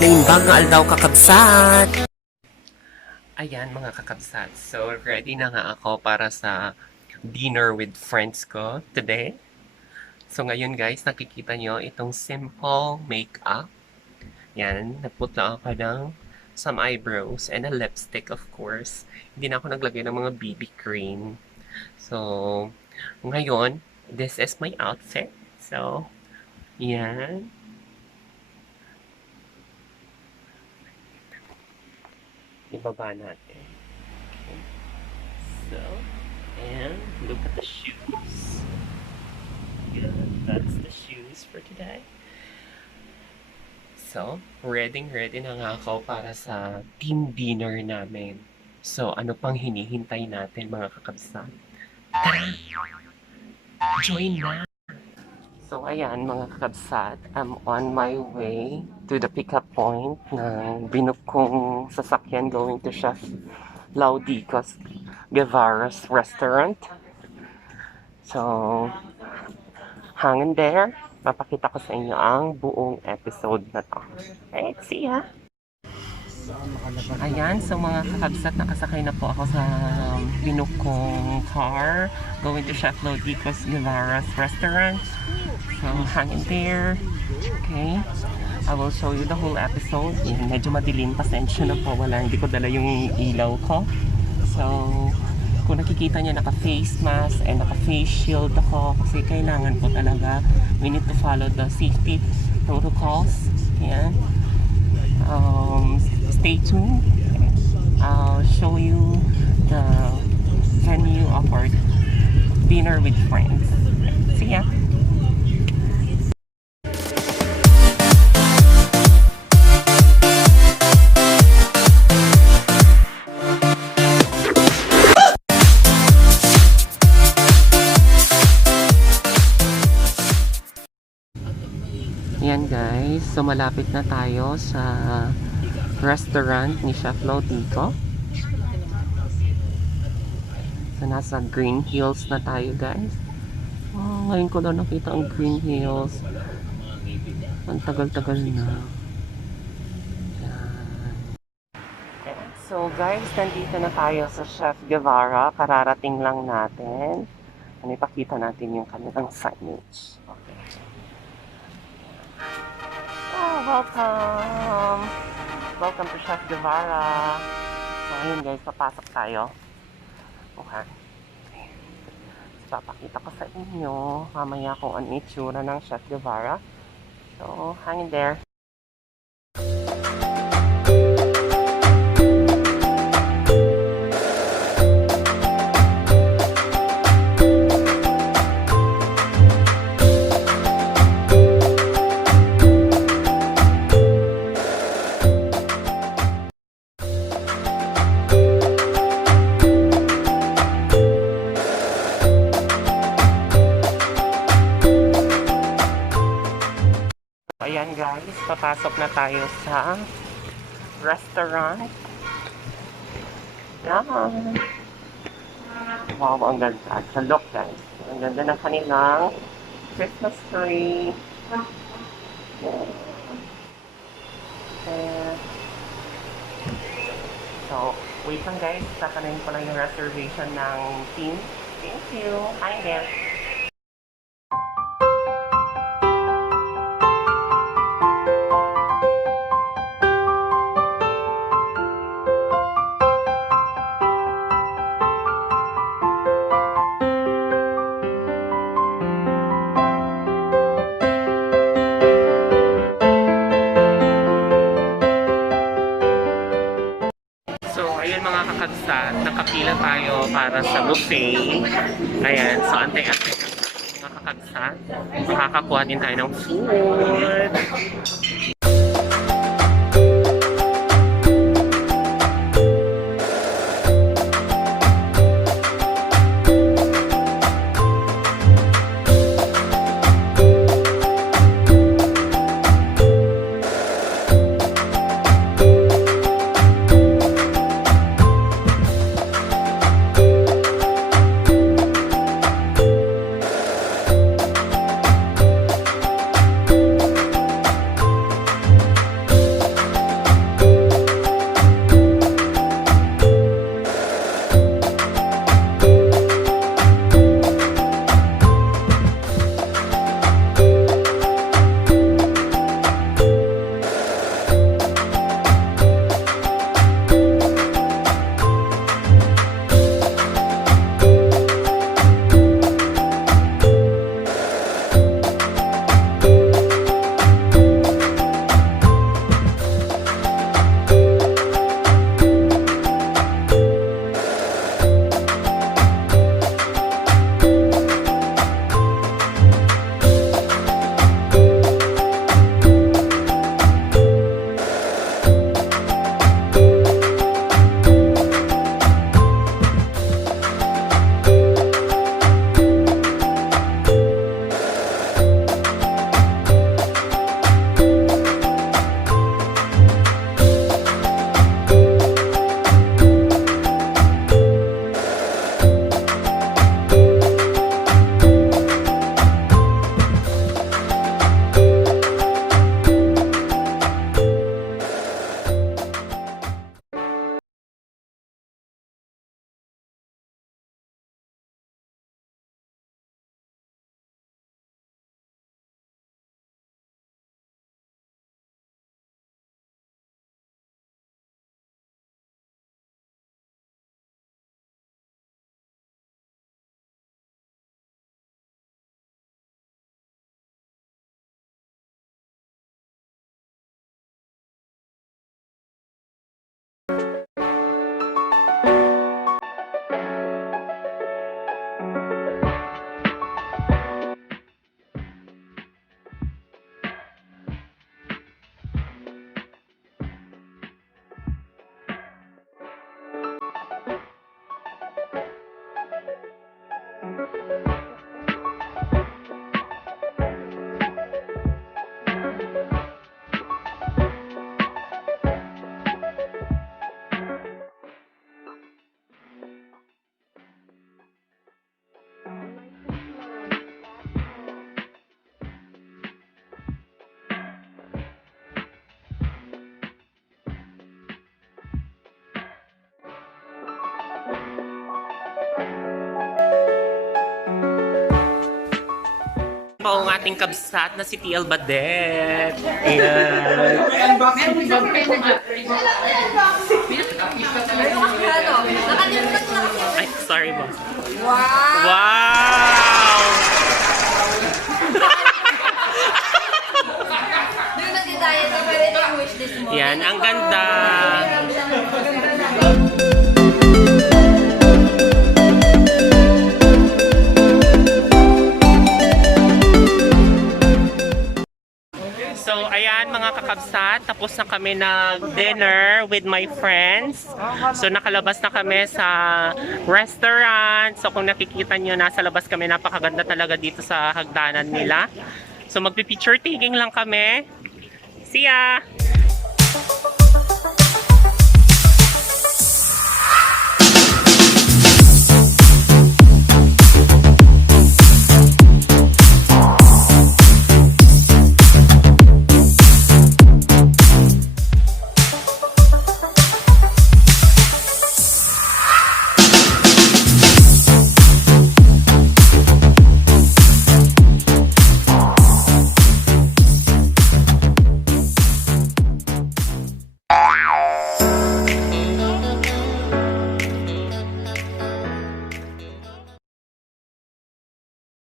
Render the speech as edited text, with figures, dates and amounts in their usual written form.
Naimbag nga Aldaw Kakabsat. Ayan mga kakabsat, so ready na nga ako para sa dinner with friends ko today. So ngayon guys, nakikita nyo itong simple makeup. Yan, nagput lang ako ng some eyebrows and a lipstick of course. Hindi na ako naglagay ng mga BB cream. So ngayon, this is my outfit. So, yan. Ibaba natin. Okay. So, and look at the shoes. Yeah, that's the shoes for today. So, ready na nga ako para sa team dinner namin. So, ano pang hinihintay natin mga kakabsat? Tara! Join na! So, ayan mga kakabsat, I'm on my way to the pickup point ng binook kong sasakyan going to Chef Laudico Guevarra's restaurant. So, hang in there. Papakita ko sa inyo ang buong episode na to. Okay, see ya! Ayan, so mga kakabsat, nakasakay na po ako sa binook kong car going to Chef Laudico's Guevarra's restaurant. So, hang in there. Okay. I will show you the whole episode. Yan, medyo madilim. Pasensya na po. Hindi ko dala yung ilaw ko. So, kung nakikita niya, naka-face mask and naka-face shield ako. Kasi kailangan po talaga. We need to follow the safety protocols. Yan. Stay tuned. I'll show you the venue of our dinner with friends. See ya! Yan guys, so malapit na tayo sa restaurant ni Chef Laudico. So nasa Green Hills na tayo guys. Oh, ngayon ko lang nakita ang Green Hills. Ang tagal-tagal na. Yan. So guys, nandito na tayo sa Chef Guevarra. Kararating lang natin. Ano, ipakita natin yung kanilang signage. Okay. Oh, welcome! Welcome to Chef Guevarra. So, ayun guys, papasok tayo. Okay. So, papakita ko sa inyo mamaya kung ano itsura ng Chef Guevarra. So, hang in there. Ayan guys, papasok na tayo sa restaurant. Yan. Wow, ang ganda. So look guys, ang ganda ng kanilang Christmas tree. So, wait lang guys, sakanayin ko lang yung reservation ng team. Thank you. Hi there. Mga kakabsat, nakapila tayo para sa buffet. Ayan, so antay-antay mga kakabsat. Makakakuha din tayo ng food. Ang ating kabsat na si TL Badet. Ayan. Ay, sorry boss. Wow! Yan, ang ganda. So, ayan mga kakabsat, tapos na kami nag-dinner with my friends. So, nakalabas na kami sa restaurant. So, kung nakikita nyo, nasa labas kami. Napakaganda talaga dito sa hagdanan nila. So, magpipicture taking lang kami. See ya!